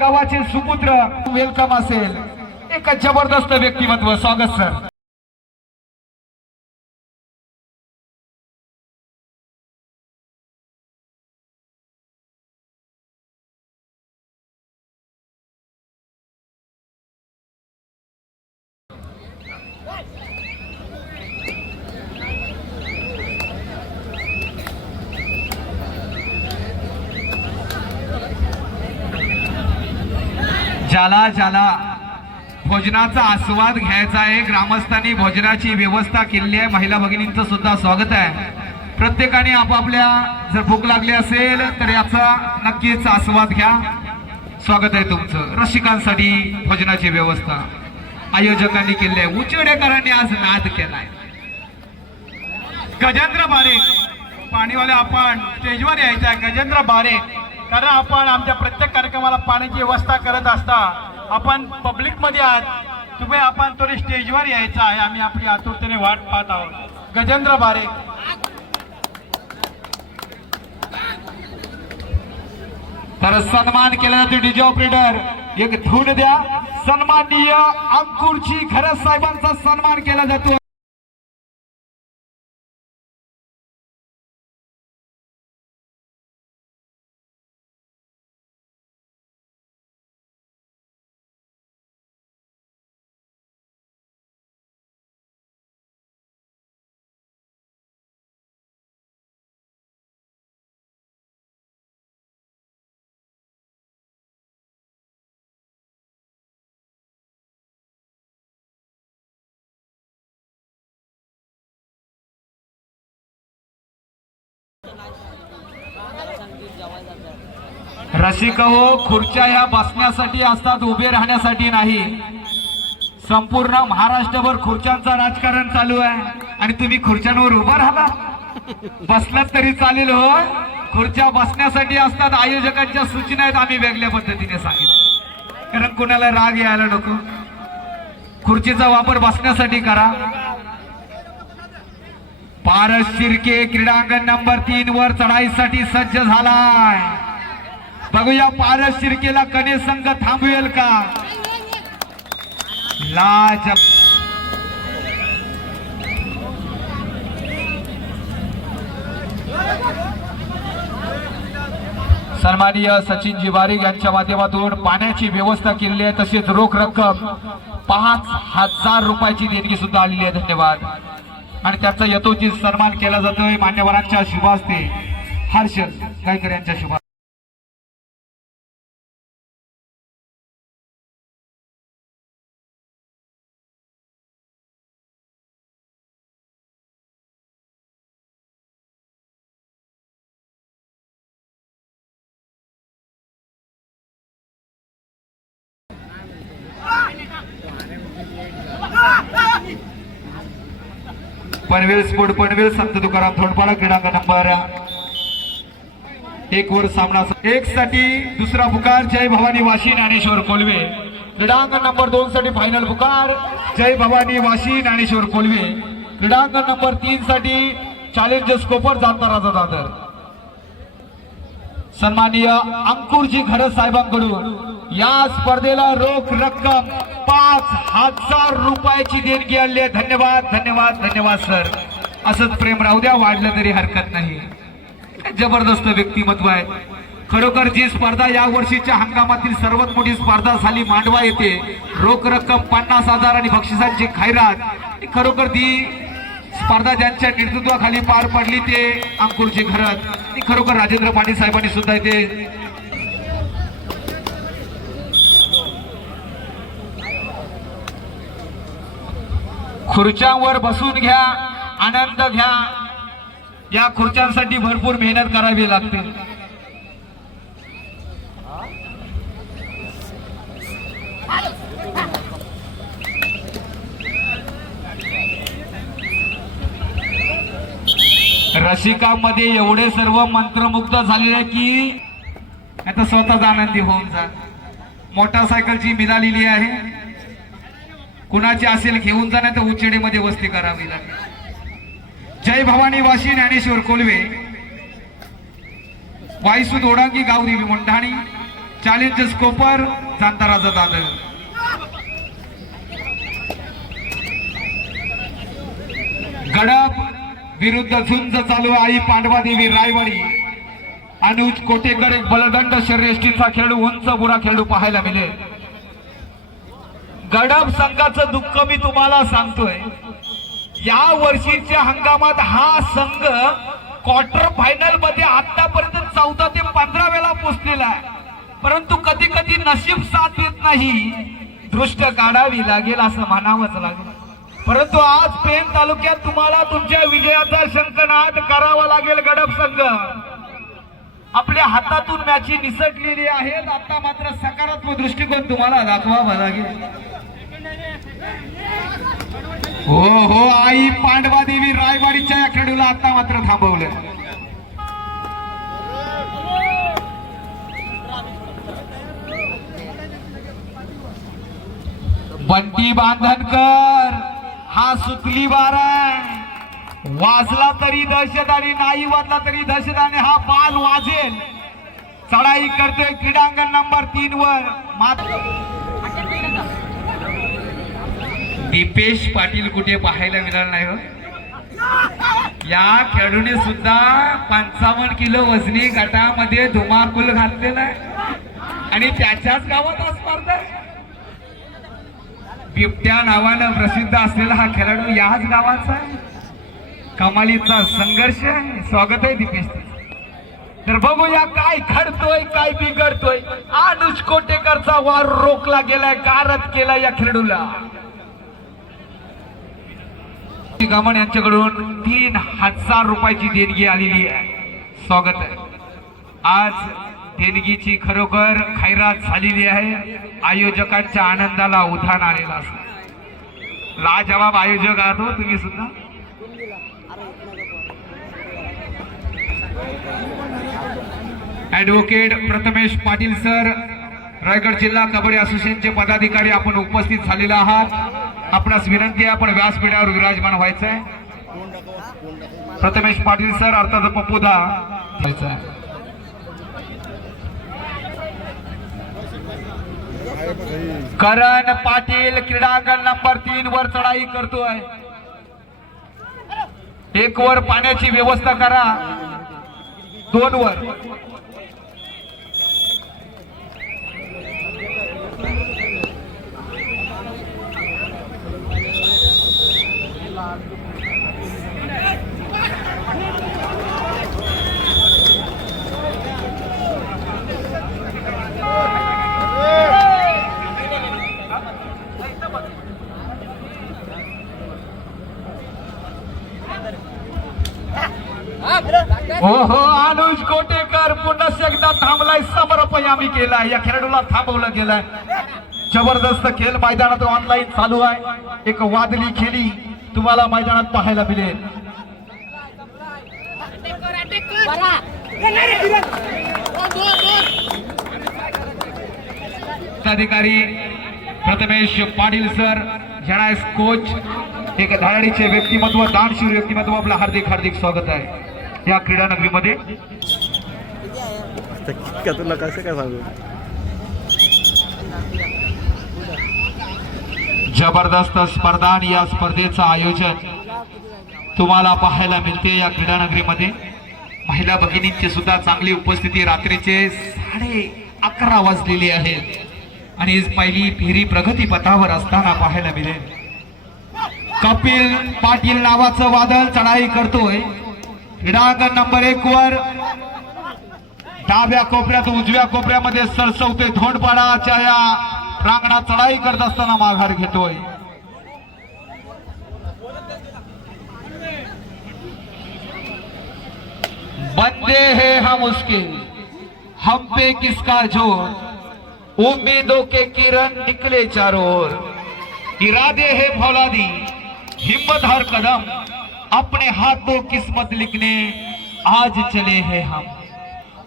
गावाचे सुपुत्र वेलकम असेल एक जबरदस्त व्यक्तिमत्व। स्वागत सर। ज्याला ज्याला भोजनाचा आस्वाद घ्यायचा आहे, ग्रामस्थांनी भोजनाची व्यवस्था केली आहे। महिला भगिनींचं सुद्धा स्वागत आहे। प्रत्येकाने आपापल्या जर भूक लागली असेल तर याचा नक्कीच आस्वाद घ्या। स्वागत आहे तुमचं। रसिकांसाठी भोजनाची व्यवस्था आयोजकांनी केली आहे। उचेडेकरांनी आज नाद केलाय। गजेंद्र बारे पाणीवाले आपण स्टेजवर यायचं आहे। गजेंद्र बारे, कारण आपण आमच्या प्रत्येक कार्यक्रमाला पाण्याची व्यवस्था करत असता। आपण पब्लिक मध्ये आहात, तुम्ही आपण थोडी स्टेजवर यायचं आहे। आम्ही आपली आतुरतेने वाट पाहत आहोत। गजेंद्र बारे। तर सन्मान केला जातो डीजे ऑपरेटर, एक धून द्या। सन्माननीय अंकुरजी खरस साहेबांचा सन्मान केला जातो। रसिक हो, खुर्च्या ह्या बसण्यासाठी असतात, उभे राहण्यासाठी नाही। संपूर्ण महाराष्ट्रभर खुर्च्यांचं राजकारण चालू आहे आणि तुम्ही खुर्च्यांवर उभा राहा, बसलात तरी चालेल हो। खुर्च्या बसण्यासाठी असतात, आयोजकांच्या सूचना आहेत, आम्ही वेगळ्या पद्धतीने सांगितलं कारण कुणाला राग यायला नको। खुर्चीचा वापर बसण्यासाठी करा। पारस शिर्के क्रीडांगण नंबर 3 वर चढाईसाठी सज्ज झालाय। बघूया पारस शिर्केला कने संघ थांबवेल का। लाज सन्माननीय सचिनजी वारीक यांच्या माध्यमातून पाण्याची व्यवस्था केलेली आहे, तसेच रोख रक्कम 5000 रुपयाची देणगी सुद्धा आलेली आहे। धन्यवाद। आणि त्याचा यथोचित सन्मान केला जातोय मान्यवरांच्या शुभ हस्ते। हर्ष गायकर यांच्या शुभ पनवेल स्पोर्ट पनवेल संत तुकाराम थोडपाडा क्रीडांगण नंबर 1 वर सामना 1 साठी दुसरा पुकार जय भवानी वाशी ज्ञानेश्वर कोल्वे। क्रीडांगण नंबर 2 साठी फायनल पुकार जय भवानी वाशी ज्ञानेश्वर कोल्वे। क्रीडांगण नंबर 3 साठी चॅलेंजर स्कोपर जाताराचा दादर। सन्माननीय अंकुरजी खरस साहेबांकडून या स्पर्धेला रोख रक्कम 5000 रुपयाची देणगी आली आहे। धन्यवाद धन्यवाद धन्यवाद सर। असंच प्रेम राहू द्या, वाढलं तरी हरकत नाही। जबरदस्त व्यक्तिमत्व आहे खरोखर। जी स्पर्धा या वर्षीच्या हंगामातील सर्वात मोठी स्पर्धा झाली मांडवा येथे, रोख रक्कम 50,000 आणि बक्षिसांची खैरात, खरोखर ती स्पर्धा ज्यांच्या नेतृत्वाखाली पार पडली ते अंकुरजी खरस। खरोखर राजेंद्र पाटील साहेबांनी सुद्धा इथे खुर्च्यांवर बसून घ्या, आनंद घ्या। या खुर्च्यांसाठी भरपूर मेहनत करावी लागते। रसिकांमध्ये एवढे सर्व मंत्रमुग्ध झालेले की आता स्वतःच आनंदी होऊन जा। मोटरसायकलची मिळालेली आहे, कुणाची असेल घेऊन जा, नाही तर उचेडीमध्ये वस्ती करावी लागेल। जय भवानी वाशी ज्ञानेश्वर कोल्वे, वाईसूद ओढांगी गावदेवी मंडाणी चॅलेंज स्कोपर जांताराचा दादा गडप विरुद्ध झुंज चालू आई पांडवा देवी रायवाडी अनुज कोटेकर एक बलदंड शर्यष्टीचा खेळाडू उंच बुरा खेळाडू पाहायला मिळेल. गडप संघाचं दुःख मी तुम्हाला सांगतोय, या वर्षीच्या हंगामात हा संघ क्वार्टर फायनल मध्ये आतापर्यंत 14 ते 15 वेळा पोहोचलेला आहे, परंतु कधी कधी नशीब साथ देत नाही, दृष्ट काढावी लागेल असं म्हणावंच लागेल. परंतु आज पेन तालुक्यात तुम्हाला तुमच्या विजयाचा शंखनाद करावा लागेल. गडप संघ आपल्या हातातून मॅची निसटलेली आहेत, आता मात्र सकारात्मक दृष्टिकोन तुम्हाला दाखवावा लागेल. हो हो आई पांडवा देवी रायवाडीच्या या खेळाडूला आता मात्र थांबवलं. बंटी बांधनकर हा सुतली बारा वाजला तरी दहशत आणि नाही वाजला तरी दहशत आणि हा बाल वाजेल. चढाई करतोय क्रीडांगण नंबर 3 वर. दीपेश पाटील कुठे पाहायला मिळालं नाही हो. या खेळाडूने सुद्धा 55 किलो वजनी गटामध्ये धुमाकूल घातलेला आहे आणि त्याच्याच गावात हा स्पर्धा आहे. बिबट्या नावानं प्रसिद्ध असलेला हा खेळाडू याच गावाचा आहे. कमालीचा संघर्ष आहे. स्वागत आहे दीपेश. तर बघूया काय घडतोय काय बिघडतोय. अनुज कोटेकरचा वार रोखला गेलाय, गारद केला या खेळाडूला. गमन यांच्याकडून 3000 रुपयाची देणगी आलेली आहे. स्वागत आहे. आज देणगीची खरोखर खैरात झालेली आहे. आयोजकांच्या आनंदाला उधाण आलेला असतो. लाजवाब आयोजक आहात हो तुम्ही सुद्धा. ऍडव्होकेट प्रथमेश पाटील सर, रायगड जिल्हा कबड्डी असोसिएशनचे पदाधिकारी आपण उपस्थित झालेले आहात. आपणास विनंती आहे आपण व्यासपीठावर विराजमान व्हायचं आहे. प्रथमेश पाटील सर अर्थात पप्पूदा व्हायचं आहे. करण पाटील क्रीडांगण नंबर 3 वर चढाई करतोय. 1 वर पाण्याची व्यवस्था करा, 2 वर. हो हो अनुज कोटेकर पुन्हा एकदा थांबलाय. समर्पयामी केलाय. या खेळाडूला थांबवलं गेलंय. जबरदस्त खेळ मैदानात ऑनलाईन चालू आहे. एक वादळी खेळी तुम्हाला मैदानात पाहायला मिळेल. अधिकारी प्रथमेश पाटील सर, जनायस कोच, एक धाडीचे व्यक्तिमत्व, दानशूर व्यक्तिमत्व, आपलं हार्दिक हार्दिक स्वागत आहे या क्रीडा नगरीमध्ये. तुला कसं काय सांगू. जबरदस्त स्पर्धा आणि या स्पर्धेचं आयोजन तुम्हाला पाहायला मिळते या क्रीडा नगरीमध्ये. महिला भगिनींची सुद्धा चांगली उपस्थिती. रात्रीचे 11:30 वाजलेले आहेत आणि पहिली फेरी प्रगती पथावर असताना पाहायला मिळेल. कपिल पाटील नावाचं वादळ चढाई करतोय. क्रीडांगण नंबर 1 वर डाव्या कोपऱ्यात उजव्या कोपऱ्यामध्ये सरसवते. धोंडपाडाच्या या प्रांगणात चढाई करत असताना माघार घेतोय. बंदे है हम उसके, हम पे किसका जोर, उम्मीदों के किरण निकले चारों ओर, इरादे है फौलादी, हिम्मत हर कदम, अपने हाथों किस्मत लिखने आज चले हैं हम.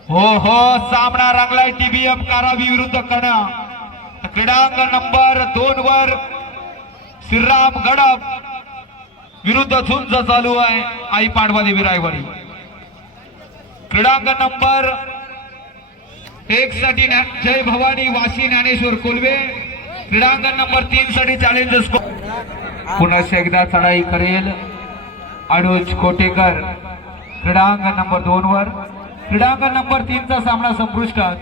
हो हो सामना रंगलाय टीबीएम कारावी विरुद्ध कणा. क्रीडांगण नंबर 2 वर श्रीराम गडप विरुद्ध झुंज चालू आहे आई पांडवा देवी रायवाडी. क्रीडांगण नंबर एक साठी जय भवानी वाशी ज्ञानेश्वर कोल्वे क्रीडांगण नंबर 3 साठी चॅलेंजर्स पुन्हा एकदा चढाई करेल अनुज कोटेकर क्रीडांगण नंबर 2 वर। क्रीडांगण नंबर 3 चा सामना संपुष्टात।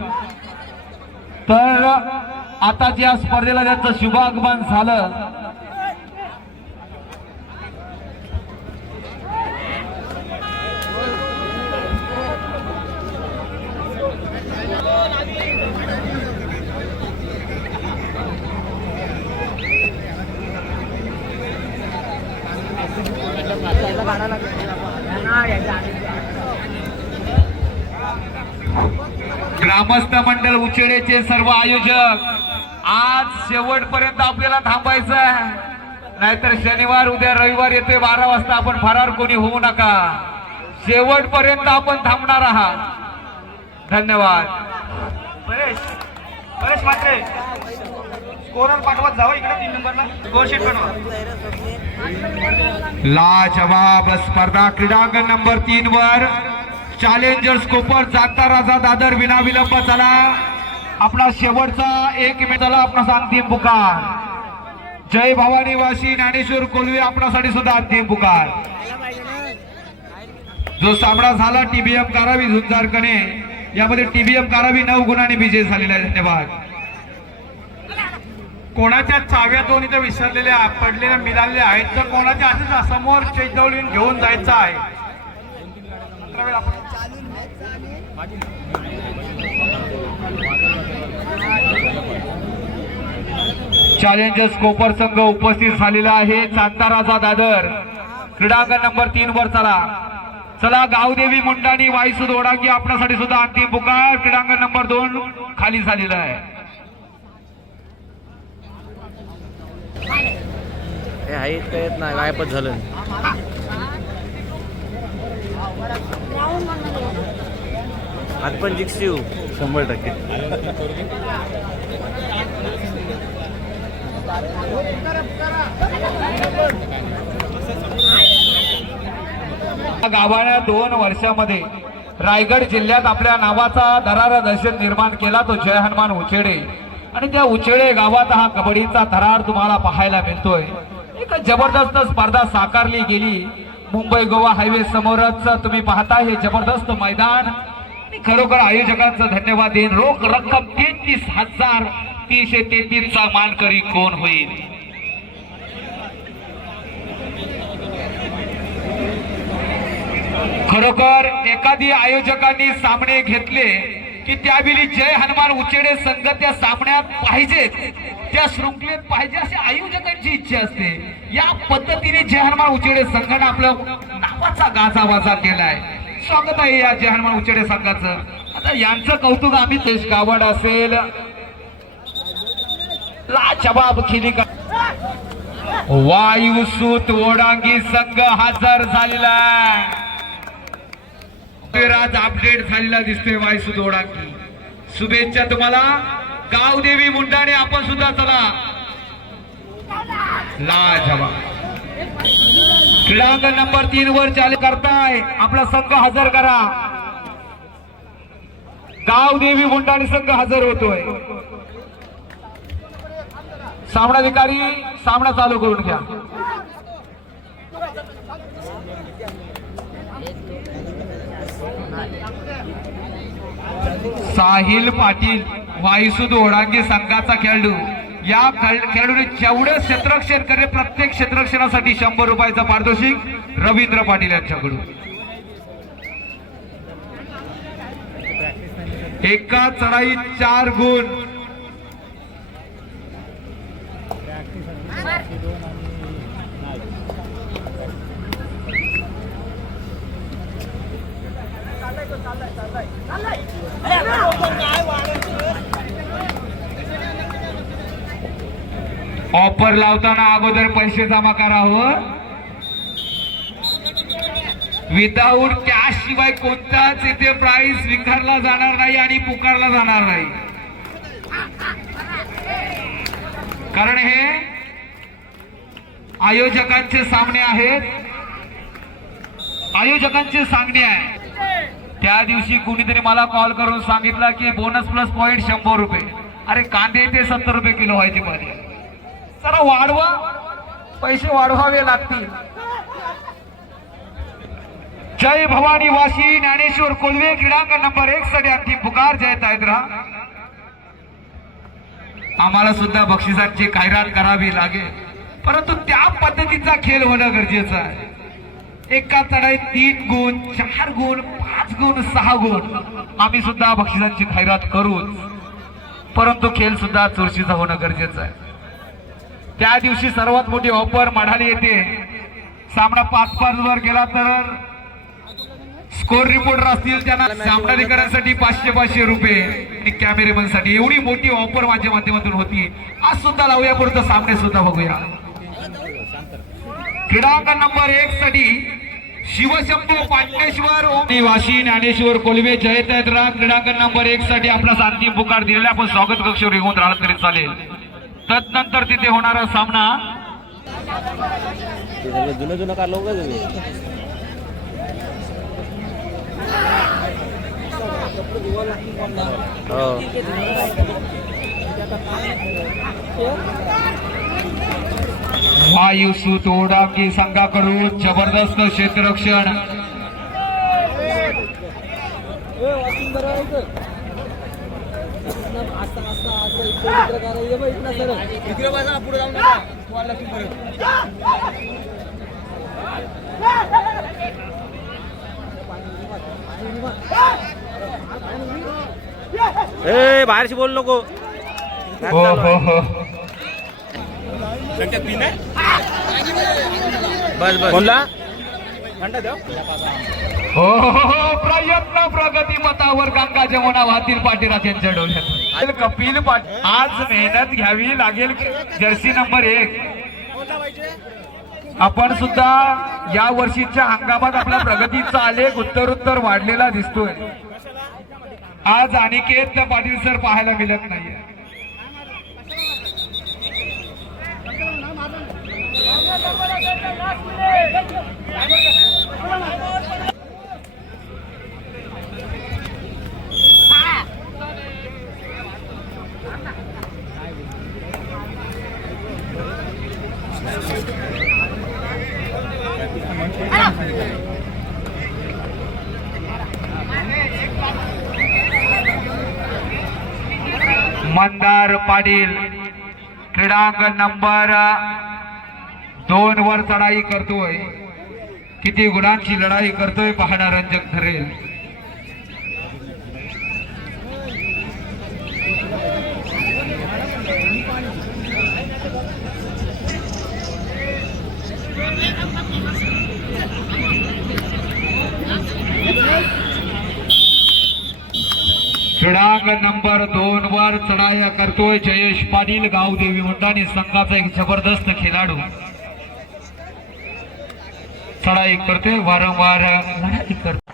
तर आता ज्या स्पर्धेला त्यांचं शुभागमन झालं ग्रामस्थ मंडळ उचेडेचे सर्व आयोजक आज शेवटपर्यंत आपल्याला थांबायचं आहे, नाहीतर शनिवार उद्या रविवार येते 12 वाजता आपण फरार कोणी होऊ नका। शेवटपर्यंत आपण थांबणार आहात। धन्यवाद। परेश मात्रे स्कोरर पाठवत जावं इकडे 3 नंबरला स्कोर शीट बनवा। लाजवाब स्पर्धा क्रीडांगण नंबर 3 वर चॅलेंजर्स कोपर जागता राजा दादर विनाविलंब चला। आपला शेवटचा 1 मिनिटाला आपला अंतिम पुकार। जय भवानी वाशी ज्ञानेश्वर कोल्वे आपल्यासाठी सुद्धा अंतिम पुकार। जो सामना झाला टीबीएम कारावी झुंजारकणे, यामध्ये टीबीएम कारावी 9 गुणांनी विजय झालेला आहे। धन्यवाद। कोणाच्या चाव्या दोन इथे विसरलेल्या पडलेल्या मिळालेल्या आहेत, तर कोणाच्या असंच समोर चैतवलीन घेऊन जायचं आहे। चॅलेंजर्स कोपर संघ उपस्थित झालेला आहे। चांता राजा दादर क्रीडांगण नंबर 3 वर चला। चला गावदेवी मुंडाणी वायसू दोडांगी आपल्यासाठी सुद्धा अंतिम पुकार। क्रीडांगण नंबर 2 खाली झालेला आहे। कळत नाही गायबच झालं। आज पण जिंकशील 100%। गावाने 2 वर्षामध्ये रायगड जिल्ह्यात आपल्या नावाचा दरारा दर्शन निर्माण केला तो जय हनुमान उचेडे, आणि त्या उचेडे गावात हा कबड्डीचा थरार तुम्हाला पाहायला मिळतोय। एक जबरदस्त स्पर्धा साकारली गेली। मुंबई गोवा हायवे समोरच तुम्ही पाहता हे जबरदस्त मैदान। खरोखर आयोजकांचा धन्यवाद देईन। रोख रक्कम 33,333 चा मानकरी कोण होईल? खरोखर एखादी आयोजकांनी सामने घेतले की त्यावेळी जय हनुमान उचेडे संघ त्या सामन्यात पाहिजे, त्या शृंखलेत पाहिजे अशी आयोजकांची इच्छा असते। या पद्धतीने जय हनुमान उचेडे संघाने आपल्या नावाचा गाजावाजा केलाय। स्वागत आहे या जय हनुमान उचेडे संघाचं। आता यांचं कौतुक आम्ही देश गावड असेल लाजवाब खेळी वायुसूत ओढांगी संघ हजर झालेला आहे। आज अपडेट झालेला दिसतोय वायुसूत ओढांगी। शुभेच्छा तुम्हाला गावदेवी मुंडाणे आपण सुद्धा चला। लाजवाब क्रीडांगण नंबर 3 वर चालू करताय आपला संघ हजर करा। गावदेवी मुंडाणे संघ हजर होतोय। सामनाधिकारी सामना चालू करून घ्या। साहिल पाटील वायुसूत ओढांगी संघाचा खेळाडू। या खेळाडूने जेवढे क्षेत्ररक्षण करे प्रत्येक क्षेत्ररक्षणासाठी 100 रुपयाचा पारितोषिक रवींद्र पाटील यांच्याकडून। एका चढाईत 4 गुण। ऑफर लावताना अगोदर पैसे जमा करावं। विदाऊट कॅश शिवाय कोणताच इथे प्राइस स्वीकारला जाणार नाही आणि पुकारला जाणार नाही, कारण हे आयोजकांचे सामने आहेत, आयोजकांचे सांगणे आहे। त्या दिवशी कुणीतरी मला कॉल करून सांगितलं की बोनस प्लस पॉइंट 100 रुपये. अरे कांदे ते 70 रुपये किलो व्हायचे पाहिजे. जरा वाढवा, पैसे वाढवावे लागतील. जय भवानी वाशी ज्ञानेश्वर कोल्हे क्रीडांगण नंबर 1 साठी अंतिम पुकार. जय तायद्रा. आम्हाला सुद्धा बक्षिसांची खैरात करावी लागेल, परंतु त्या पद्धतीचा खेळ होणं गरजेचं आहे. एका चढाईत 3 गुण, 4 गुण, 5 गुण, 6 गुण आम्ही सुद्धा बक्षिसांची खैरात करूच, परंतु खेळ सुद्धा चुरशीचा होणं गरजेचं आहे. त्या दिवशी सर्वात मोठी ऑफर मढाली येते. सामना 5-5 वर गेला तर स्कोर रिपोर्टर असतील त्यांना सामनाधिकाऱ्यांसाठी 500 रुपये आणि कॅमेरेमॅन साठी एवढी मोठी ऑफर माझ्या माध्यमातून होती. आज सुद्धा लावूया, पुढचा सामने सुद्धा बघूया. क्रीडांगण नंबर 1 साठी शिवशंभू पाटणेश्वर वाशी ज्ञानेश्वर कोल्हे जय तायद्रा. क्रीडांगण नंबर 1 साठी आपला अंतिम पुकार दिलेला आपण स्वागत कक्षावर येऊन राहत तरी चालेल. तदनंतर तिथे होणारा सामना जुनं काढलो का तुम्ही? वायू तोडा की संघाकडून जबरदस्त क्षेत्ररक्षण. ए बाहेरशी बोल नको. हो हो हो बस बस बोलला. हो हो प्रयत्न प्रगती मतावर गंगा जमुना वाहतील पाटीराज यांच्या डोळ्यात. कपिल पाटील आज मेहनत घ्यावी लागेल. जर्सी नंबर 1 आपण सुद्धा या वर्षीच्या हंगामात आपला प्रगतीचा आलेख उत्तरोत्तर वाढलेला दिसतोय. आज अनिकेत पाटील सर पाहायला मिळत नाहीये. मंदार पाटील क्रीडांगण नंबर 2 वर चढाई करतोय. किती गुणांची लढाई करतोय पाहणं रंजक ठरेल. क्रीडांगण नंबर 2 वर चढाया करतोय जयेश पाटील गावदेवी मंडळाने संघाचा एक जबरदस्त खेळाडू. चढाई करतोय, वारंवार लढाई करतोय.